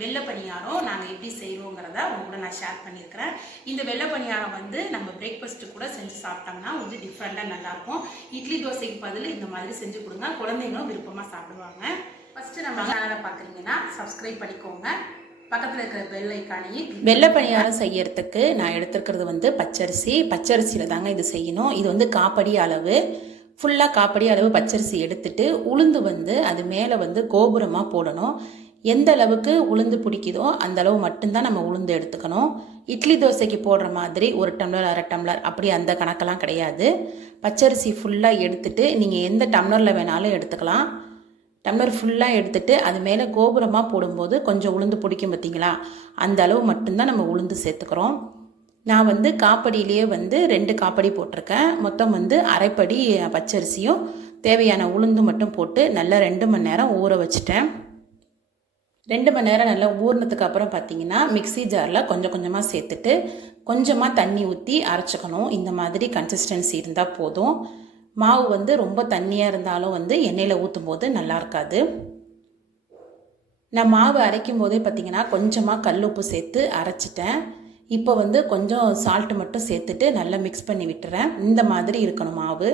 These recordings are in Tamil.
வெள்ளை பணியாரம் நாங்கள் எப்படி செய்வோங்கிறத உங்க கூட நான் ஷேர் பண்ணியிருக்கிறேன். இந்த வெள்ளை பணியாரம் வந்து நம்ம பிரேக்ஃபாஸ்ட்டு கூட செஞ்சு சாப்பிட்டோம்னா வந்து டிஃப்ரெண்ட்டாக நல்லாயிருக்கும். இட்லி தோசைக்கு பதில் இந்த மாதிரி செஞ்சு கொடுங்க, குழந்தைங்களும் விருப்பமாக சாப்பிடுவாங்க. ஃபஸ்ட்டு நம்ம சேனலை பார்க்குறீங்கன்னா சப்ஸ்கிரைப் பண்ணிக்கோங்க, பக்கத்தில் இருக்கிற பெல் ஐக்கானையும். வெள்ளை பணியாரம் செய்யறதுக்கு நான் எடுத்துருக்கிறது வந்து பச்சரிசியில் தாங்க இது செய்யணும். இது வந்து காப்படி அளவு, ஃபுல்லாக காப்படி அளவு பச்சரிசி எடுத்துட்டு உளுந்து வந்து அது மேலே வந்து கோபுரமாக போடணும். எந்த அளவுக்கு உளுந்து பிடிக்குதோ அந்த அளவு மட்டும்தான் நம்ம உளுந்து எடுத்துக்கணும். இட்லி தோசைக்கு போடுற மாதிரி 1 டம்ளர் 1/2 டம்ளர் அப்படி அந்த கணக்கெல்லாம் கிடையாது. பச்சரிசி ஃபுல்லாக எடுத்துட்டு நீங்கள் எந்த டம்ளரில் வேணாலும் எடுத்துக்கலாம். டம்ளர் ஃபுல்லாக எடுத்துட்டு அது மேலே கோபுரமாக போடும்போது கொஞ்சம் உளுந்து பிடிக்கும் பார்த்தீங்களா, அந்த அளவு மட்டும்தான் நம்ம உளுந்து சேர்த்துக்கிறோம். நான் வந்து காப்படியிலேயே வந்து 2 காப்படி போட்டிருக்கேன். மொத்தம் வந்து அரைப்படி பச்சரிசியும் தேவையான உளுந்து மட்டும் போட்டு நல்லா 2 மணி நேரம் ஊற வச்சுட்டேன். 2 மணி நேரம் நல்லா ஊறினதுக்கு அப்புறம் பார்த்தீங்கன்னா மிக்ஸி ஜாரில் கொஞ்சம் கொஞ்சமாக சேர்த்துட்டு கொஞ்சமாக தண்ணி ஊற்றி அரைச்சிக்கணும். இந்த மாதிரி கன்சிஸ்டன்சி இருந்தால் போதும். மாவு வந்து ரொம்ப தண்ணியாக இருந்தாலும் வந்து எண்ணெயில் ஊற்றும் போது நல்லா இருக்காது. நான் மாவு அரைக்கும் போதே பார்த்தீங்கன்னா கொஞ்சமாக கல்லுப்பு சேர்த்து அரைச்சிட்டேன். இப்போ வந்து கொஞ்சம் சால்ட்டு மட்டும் சேர்த்துட்டு நல்லா மிக்ஸ் பண்ணி விட்டுறேன். இந்த மாதிரி இருக்கணும் மாவு.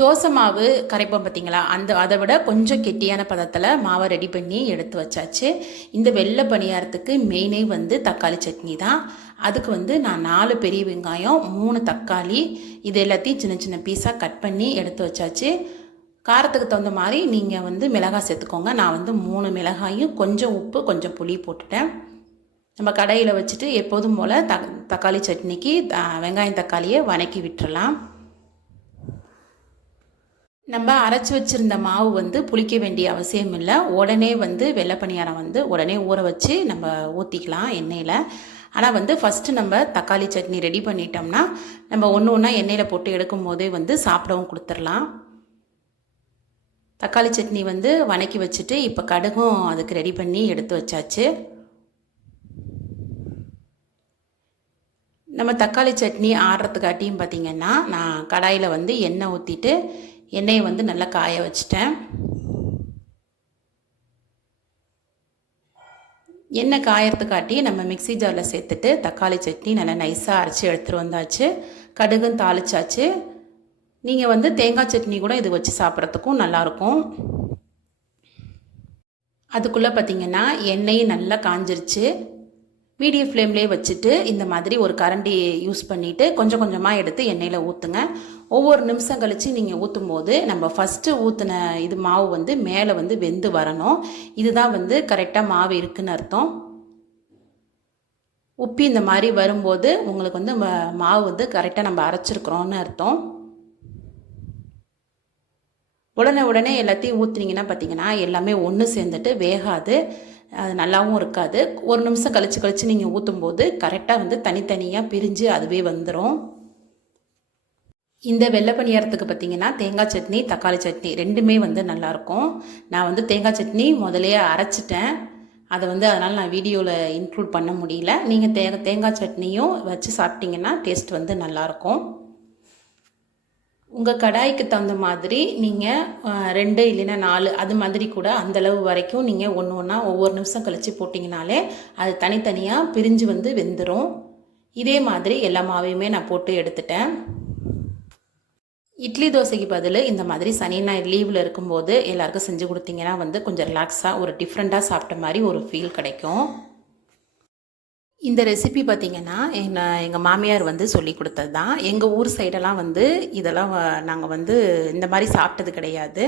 தோசை மாவு கரைப்போம் பார்த்தீங்களா, அதை விட கொஞ்சம் கெட்டியான பதத்தில் மாவை ரெடி பண்ணி எடுத்து வச்சாச்சு. இந்த வெள்ளை பணியாரத்துக்கு மெயினே வந்து தக்காளி சட்னி தான். அதுக்கு வந்து நான் 4 பெரிய வெங்காயம், 3 தக்காளி, இது எல்லாத்தையும் சின்ன சின்ன பீஸாக கட் பண்ணி எடுத்து வச்சாச்சு. காரத்துக்கு தகுந்த மாதிரி நீங்கள் வந்து மிளகாய் சேர்த்துக்கோங்க. நான் வந்து 3 மிளகாயும் கொஞ்சம் உப்பு கொஞ்சம் புளி போட்டுட்டேன். நம்ம கடையில் வச்சுட்டு எப்போதும் போல் தக்காளி சட்னிக்கு வெங்காயம் தக்காளியை வதக்கி விட்டுறலாம். நம்ம அரைச்சி வச்சுருந்த மாவு வந்து புளிக்க வேண்டிய அவசியம் இல்லை. உடனே வந்து வெள்ளை பணியாரம் வந்து உடனே ஊற வச்சு நம்ம ஊற்றிக்கலாம் எண்ணெயில். ஆனால் வந்து ஃபஸ்ட்டு நம்ம தக்காளி சட்னி ரெடி பண்ணிட்டோம்னா நம்ம ஒன்று ஒன்றா எண்ணெயில் போட்டு எடுக்கும் போதே வந்து சாப்பிடவும் கொடுத்துடலாம். தக்காளி சட்னி வந்து வதக்கி வச்சுட்டு இப்போ கடுகும் அதுக்கு ரெடி பண்ணி எடுத்து வச்சாச்சு. நம்ம தக்காளி சட்னி ஆடுறதுக்காட்டியும் பார்த்திங்கன்னா நான் கடாயில் வந்து எண்ணெய் ஊற்றிட்டு எண்ணெயை வந்து நல்லா காய வச்சிட்டேன். எண்ணெய் காயறதுக்காட்டி நம்ம மிக்ஸி ஜாரில் சேர்த்துட்டு தக்காளி சட்னி நல்லா நைஸாக அரைச்சி எடுத்துகிட்டு வந்தாச்சு. கடுகும் தாளிச்சாச்சு. நீங்கள் வந்து தேங்காய் சட்னி கூட இது வச்சு சாப்பிட்றதுக்கும் நல்லாயிருக்கும். அதுக்குள்ளே பார்த்திங்கன்னா எண்ணெயும் நல்லா காஞ்சிருச்சு. மீடியம் ஃப்ளேம்லேயே வச்சுட்டு இந்த மாதிரி ஒரு கரண்டி யூஸ் பண்ணிவிட்டு கொஞ்சம் கொஞ்சமாக எடுத்து எண்ணெயில் ஊற்றுங்க. ஒவ்வொரு நிமிஷம் கழித்து நீங்கள் ஊற்றும் போது நம்ம ஃபஸ்ட்டு ஊற்றின இது மாவு வந்து மேலே வந்து வெந்து வரணும். இதுதான் வந்து கரெக்டாக மாவு இருக்குதுன்னு அர்த்தம். உப்பி இந்த மாதிரி வரும்போது உங்களுக்கு வந்து மாவு வந்து கரெக்டாக நம்ம அரைச்சிருக்கிறோன்னு அர்த்தம். உடனே எல்லாத்தையும் ஊற்றுனீங்கன்னா பார்த்தீங்கன்னா எல்லாமே ஒன்று சேர்ந்துட்டு வேகாது, அது நல்லாவும் இருக்காது. ஒரு நிமிஷம் கழித்து நீங்கள் ஊற்றும்போது கரெக்டாக வந்து தனித்தனியாக பிரிஞ்சு அதுவே வந்துடும். இந்த வெள்ளை பணியாரத்துக்கு பார்த்திங்கன்னா தேங்காய் சட்னி தக்காளி சட்னி ரெண்டுமே வந்து நல்லாயிருக்கும். நான் வந்து தேங்காய் சட்னி முதலையே அரைச்சிட்டேன். அதை வந்து அதனால் நான் வீடியோவில் இன்க்ளூட் பண்ண முடியல. நீங்கள் தேங்காய் சட்னியும் வச்சு சாப்பிட்டிங்கன்னா டேஸ்ட் வந்து நல்லாயிருக்கும். உங்கள் கடாய்க்கு தகுந்த மாதிரி நீங்கள் 2 இல்லைன்னா 4 அது மாதிரி கூட அந்தளவு வரைக்கும் நீங்கள் ஒன்று ஒவ்வொரு நிமிஷம் கழித்து போட்டிங்கனாலே அது தனித்தனியாக பிரிஞ்சு வந்து வெந்துடும். இதே மாதிரி எல்லா மாவையுமே நான் போட்டு எடுத்துட்டேன். இட்லி தோசைக்கு பதில் இந்த மாதிரி சனி ஞாயிறு லீவில் இருக்கும்போது எல்லாருக்கும் செஞ்சு கொடுத்தீங்கன்னா வந்து கொஞ்சம் ரிலாக்ஸாக ஒரு டிஃப்ரெண்ட்டாக சாப்பிட்ட மாதிரி ஒரு ஃபீல் கிடைக்கும். இந்த ரெசிபி பார்த்திங்கன்னா எங்கள் மாமியார் வந்து சொல்லி கொடுத்தது தான். எங்கள் ஊர் சைடெல்லாம் வந்து இதெல்லாம் நாங்கள் வந்து இந்த மாதிரி சாப்பிட்டது கிடையாது.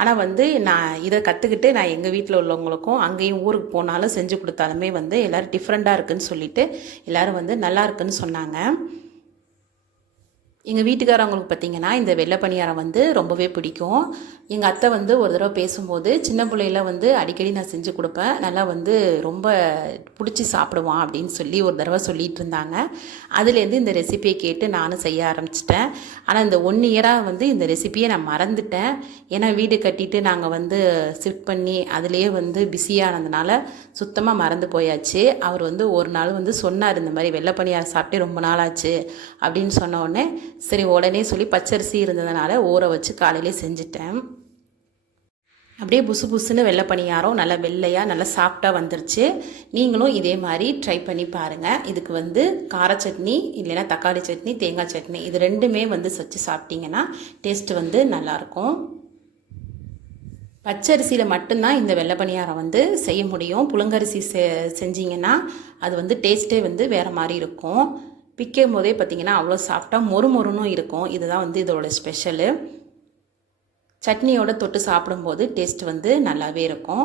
ஆனால் வந்து நான் இதை கற்றுக்கிட்டு நான் எங்கள் வீட்டில் உள்ளவங்களுக்கும் அங்கேயும் ஊருக்கு போனாலும் செஞ்சு கொடுத்தாலுமே வந்து எல்லோரும் டிஃப்ரெண்ட்டாக இருக்குதுன்னு சொல்லிவிட்டு எல்லோரும் வந்து நல்லா இருக்குன்னு சொன்னாங்க. எங்கள் வீட்டுக்காரவங்களுக்கு பார்த்திங்கன்னா இந்த வெள்ளை பணியாரம் வந்து ரொம்பவே பிடிக்கும். எங்கள் அத்தை வந்து ஒரு தடவை பேசும்போது சின்ன பிள்ளையில வந்து அடிக்கடி நான் செஞ்சு கொடுப்பேன், நல்லா வந்து ரொம்ப பிடிச்சி சாப்பிடுவான் அப்படின்னு சொல்லி ஒரு தடவை சொல்லிகிட்டு இருந்தாங்க. அதுலேருந்து இந்த ரெசிபியை கேட்டு நானும் செய்ய ஆரம்பிச்சிட்டேன். ஆனால் இந்த 1 இயராக வந்து இந்த ரெசிபியை நான் மறந்துட்டேன். ஏன்னா வீடு கட்டிட்டு நாங்கள் வந்து ஷிஃப்ட் பண்ணி அதுலேயே வந்து பிஸியானதுனால சுத்தமாக மறந்து போயாச்சு. அவர் வந்து ஒரு நாள் வந்து சொன்னார், இந்த மாதிரி வெள்ளை பணியாரம் சாப்பிட்டே ரொம்ப நாள் ஆச்சு அப்படின்னு சொன்ன உடனே சரி உடனே சொல்லி பச்சரிசி இருந்ததுனால ஊற வச்சு காலையிலே செஞ்சுட்டேன். அப்படியே புசு புசுன்னு வெள்ளை பணியாரம் நல்லா வெள்ளையாக நல்லா சாஃப்டாக வந்துருச்சு. நீங்களும் இதே மாதிரி ட்ரை பண்ணி பாருங்கள். இதுக்கு வந்து கார சட்னி இல்லைன்னா தக்காளி சட்னி, தேங்காய் சட்னி இது ரெண்டுமே வந்து வச்சு சாப்பிட்டிங்கன்னா டேஸ்ட்டு வந்து நல்லாயிருக்கும். பச்சரிசியில் மட்டும்தான் இந்த வெள்ளை பணியாரம் வந்து செய்ய முடியும். புழுங்கரிசி செஞ்சிங்கன்னா அது வந்து டேஸ்ட்டே வந்து வேறு மாதிரி இருக்கும். பிக்கும் போதே பார்த்திங்கன்னா அவ்வளோ சாஃப்டாக மொறுமொறுன்னு இருக்கும். இதுதான் வந்து இதோட ஸ்பெஷலு. சட்னியோட தொட்டு சாப்பிடும்போது டேஸ்ட் வந்து நல்லாவே இருக்கும்.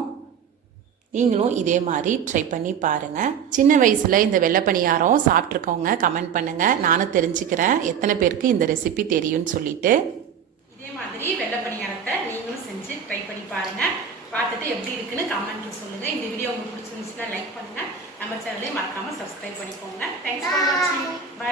நீங்களும் இதே மாதிரி ட்ரை பண்ணி பாருங்கள். சின்ன வயசில் இந்த வெள்ளை பணியாரம் சாப்பிட்ருக்கவங்க கமெண்ட் பண்ணுங்கள், நானும் தெரிஞ்சுக்கிறேன் எத்தனை பேருக்கு இந்த ரெசிபி தெரியும்னு சொல்லிட்டு. இதே மாதிரி வெள்ளை பணியாரத்தை நீங்களும் செஞ்சு ட்ரை பண்ணி பாருங்கள். பார்த்துட்டு எப்படி இருக்குன்னு கமெண்ட்ல சொல்லுங்கள். இந்த வீடியோ உங்களுக்கு பிடிச்சிருந்துச்சுன்னா லைக் பண்ணுங்கள். நம்ம சேனலையும் மறக்காமல் சப்ஸ்கிரைப் பண்ணிக்கோங்க. தேங்க்ஸ் ஃபார் வாட்சிங். பை.